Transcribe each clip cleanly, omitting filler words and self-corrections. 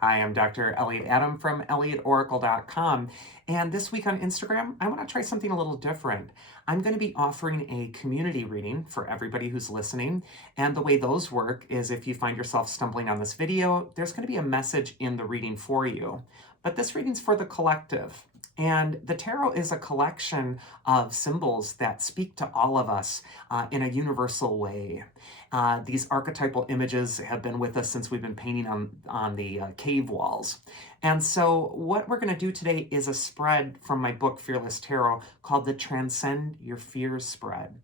Hi, I'm Dr. Elliot Adam from ElliotOracle.com. And this week on Instagram, I want to try something a little different. I'm going to be offering a community reading for everybody who's listening. And the way those work is if you find yourself stumbling on this video, there's going to be a message in the reading for you. But this reading's for the collective. And the tarot is a collection of symbols that speak to all of us in a universal way. These archetypal images have been with us since we've been painting on the cave walls. And so what we're going to do today is a spread from my book, Fearless Tarot, called the Transcend Your Fears spread.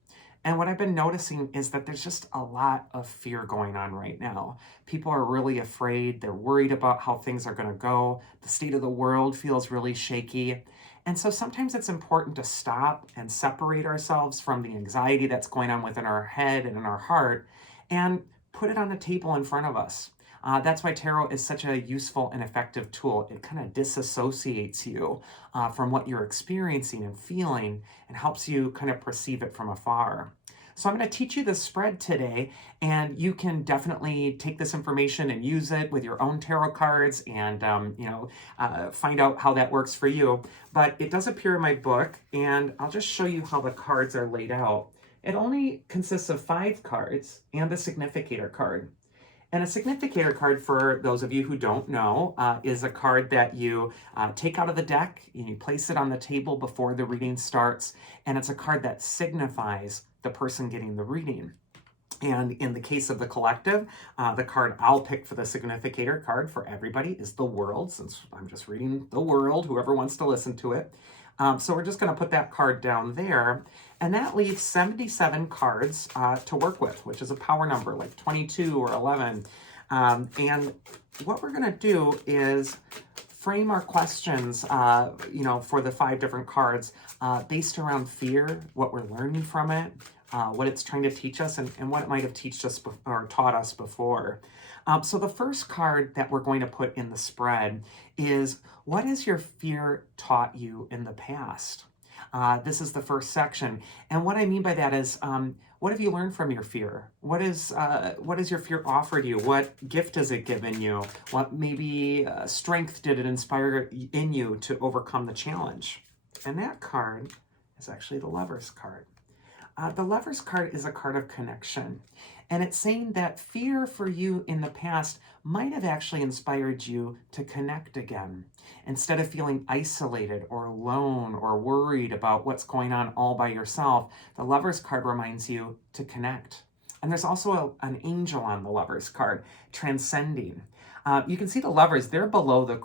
And what I've been noticing is that there's just a lot of fear going on right now. People are really afraid. They're worried about how things are going to go. The state of the world feels really shaky. And so sometimes it's important to stop and separate ourselves from the anxiety that's going on within our head and in our heart and put it on the table in front of us. That's why tarot is such a useful and effective tool. It kind of disassociates you from what you're experiencing and feeling and helps you kind of perceive it from afar. So I'm going to teach you this spread today, and you can definitely take this information and use it with your own tarot cards and find out how that works for you. But it does appear in my book, and I'll just show you how the cards are laid out. It only consists of 5 cards and the significator card. And a significator card, for those of you who don't know, is a card that you take out of the deck and you place it on the table before the reading starts. And it's a card that signifies the person getting the reading. And in the case of the collective, the card I'll pick for the significator card for everybody is the World, since I'm just reading the World, whoever wants to listen to it. So we're just going to put that card down there. And that leaves 77 cards to work with, which is a power number like 22 or 11. And what we're going to do is frame our questions, for the 5 different cards based around fear, what we're learning from it, what it's trying to teach us, and what it might have taught us before. So the first card that we're going to put in the spread is, what has your fear taught you in the past? This is the first section. And what I mean by that is, what have you learned from your fear? What has your fear offered you? What gift has it given you? What maybe strength did it inspire in you to overcome the challenge? And that card is actually the Lover's card. The Lover's card is a card of connection. And it's saying that fear for you in the past might have actually inspired you to connect again. Instead of feeling isolated or alone or worried about what's going on all by yourself, the Lover's card reminds you to connect. And there's also an angel on the Lover's card, transcending. You can see the Lovers, they're below the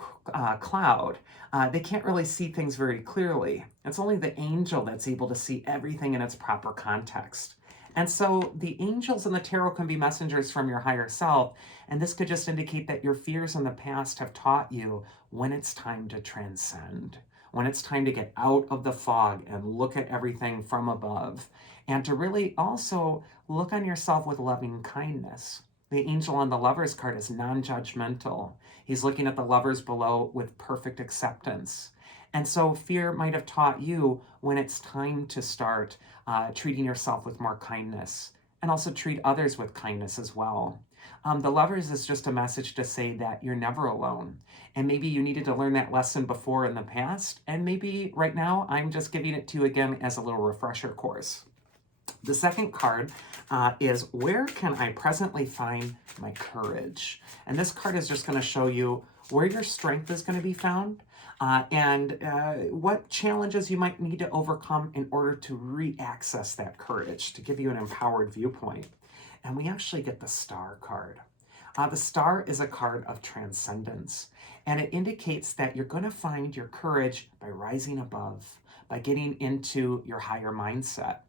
cloud. They can't really see things very clearly. It's only the angel that's able to see everything in its proper context. And so the angels in the tarot can be messengers from your higher self, and this could just indicate that your fears in the past have taught you when it's time to transcend, when it's time to get out of the fog and look at everything from above, and to really also look on yourself with loving kindness. The angel on the Lover's card is non-judgmental. He's looking at the lovers below with perfect acceptance. And so fear might have taught you when it's time to start treating yourself with more kindness, and also treat others with kindness as well. The Lovers is just a message to say that you're never alone. And maybe you needed to learn that lesson before in the past, and maybe right now I'm just giving it to you again as a little refresher course. The second card is, where can I presently find my courage? And this card is just going to show you where your strength is going to be found and what challenges you might need to overcome in order to re-access that courage, to give you an empowered viewpoint. And we actually get the Star card. The Star is a card of transcendence, and it indicates that you're going to find your courage by rising above, by getting into your higher mindset.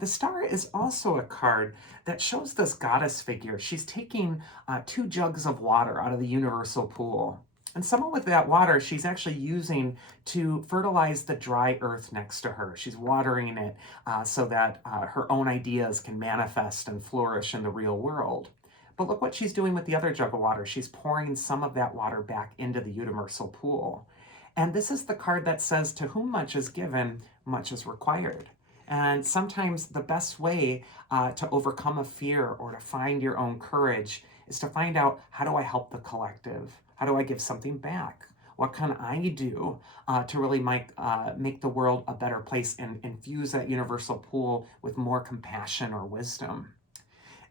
The Star is also a card that shows this goddess figure. She's taking 2 jugs of water out of the universal pool. And some of that water she's actually using to fertilize the dry earth next to her. She's watering it so that her own ideas can manifest and flourish in the real world. But look what she's doing with the other jug of water. She's pouring some of that water back into the universal pool. And this is the card that says, to whom much is given, much is required. And sometimes the best way to overcome a fear or to find your own courage is to find out, how do I help the collective? How do I give something back? What can I do to really make the world a better place and infuse that universal pool with more compassion or wisdom?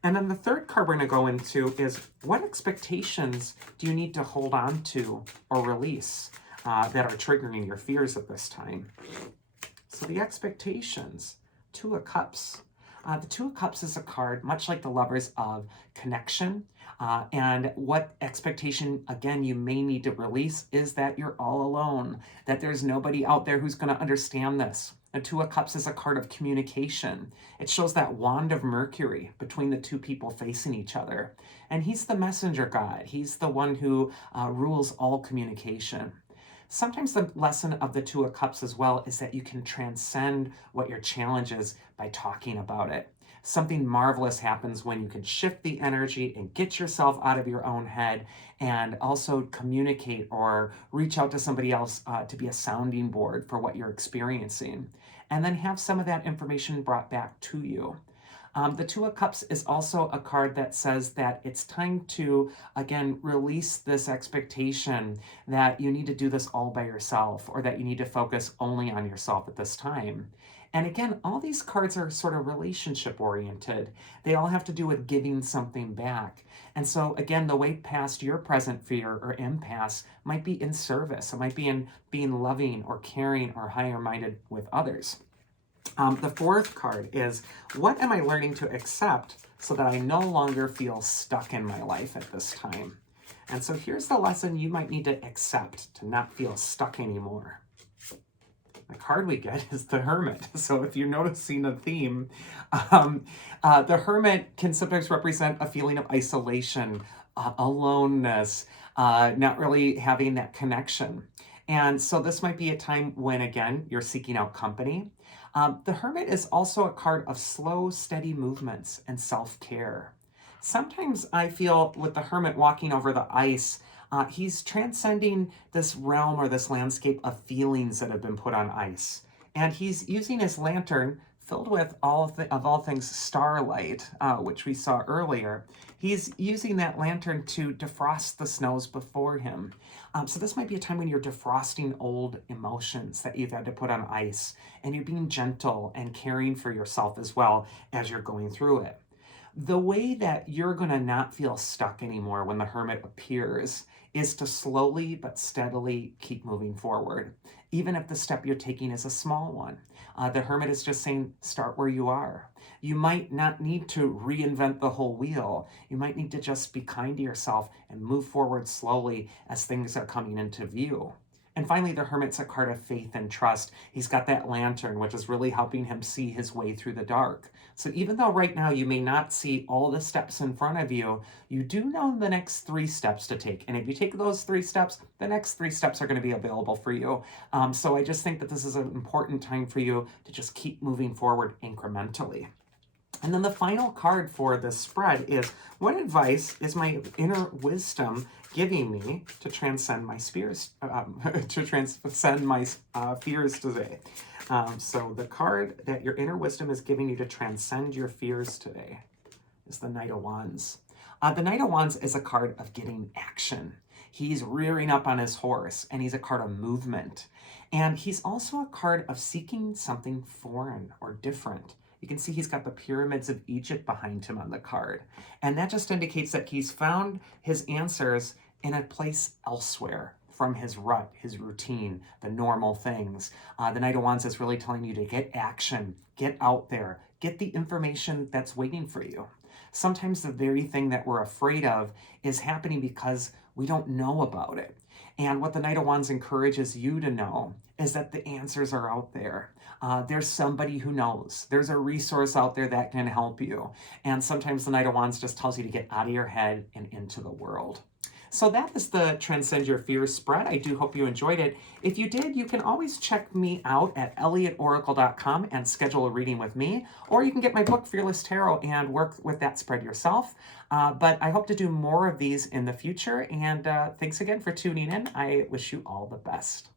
And then the third card we're going to go into is, what expectations do you need to hold on to or release that are triggering your fears at this time? So the expectations, Two of Cups. The Two of Cups is a card, much like the Lovers, of connection. And what expectation, again, you may need to release is that you're all alone, that there's nobody out there who's going to understand this. The Two of Cups is a card of communication. It shows that wand of Mercury between the two people facing each other. And he's the messenger god. He's the one who rules all communication. Sometimes the lesson of the Two of Cups as well is that you can transcend what your challenge is by talking about it. Something marvelous happens when you can shift the energy and get yourself out of your own head and also communicate or reach out to somebody else to be a sounding board for what you're experiencing. And then have some of that information brought back to you. The Two of Cups is also a card that says that it's time to, again, release this expectation that you need to do this all by yourself, or that you need to focus only on yourself at this time. And again, all these cards are sort of relationship oriented. They all have to do with giving something back. And so again, the way past your present fear or impasse might be in service. It might be in being loving or caring or higher minded with others. The fourth card is, what am I learning to accept so that I no longer feel stuck in my life at this time? And so here's the lesson you might need to accept to not feel stuck anymore. The card we get is the Hermit. So if you're noticing a theme, the Hermit can sometimes represent a feeling of isolation, aloneness, not really having that connection. And so this might be a time when, again, you're seeking out company. The Hermit is also a card of slow, steady movements and self-care. Sometimes I feel with the Hermit walking over the ice, he's transcending this realm or this landscape of feelings that have been put on ice. And he's using his lantern filled with of all things starlight, which we saw earlier. He's using that lantern to defrost the snows before him. So this might be a time when you're defrosting old emotions that you've had to put on ice, and you're being gentle and caring for yourself as well as you're going through it. The way that you're going to not feel stuck anymore when the Hermit appears is to slowly but steadily keep moving forward, even if the step you're taking is a small one. The Hermit is just saying, start where you are. You might not need to reinvent the whole wheel. You might need to just be kind to yourself and move forward slowly as things are coming into view. And finally, the Hermit's a card of faith and trust. He's got that lantern, which is really helping him see his way through the dark. So even though right now you may not see all the steps in front of you, you do know the next 3 steps to take. And if you take those 3 steps, the next 3 steps are going to be available for you. So I just think that this is an important time for you to just keep moving forward incrementally. And then the final card for this spread is, what advice is my inner wisdom giving me to transcend my fears, fears today? So the card that your inner wisdom is giving you to transcend your fears today is the Knight of Wands. The Knight of Wands is a card of getting action. He's rearing up on his horse, and he's a card of movement. And he's also a card of seeking something foreign or different. You can see he's got the pyramids of Egypt behind him on the card. And that just indicates that he's found his answers in a place elsewhere from his rut, his routine, the normal things. The Knight of Wands is really telling you to get action, get out there, get the information that's waiting for you. Sometimes the very thing that we're afraid of is happening because we don't know about it. And what the Knight of Wands encourages you to know is that the answers are out there. There's somebody who knows. There's a resource out there that can help you. And sometimes the Knight of Wands just tells you to get out of your head and into the world. So that is the Transcend Your Fears spread. I do hope you enjoyed it. If you did, you can always check me out at elliotoracle.com and schedule a reading with me, or you can get my book, Fearless Tarot, and work with that spread yourself. But I hope to do more of these in the future, and thanks again for tuning in. I wish you all the best.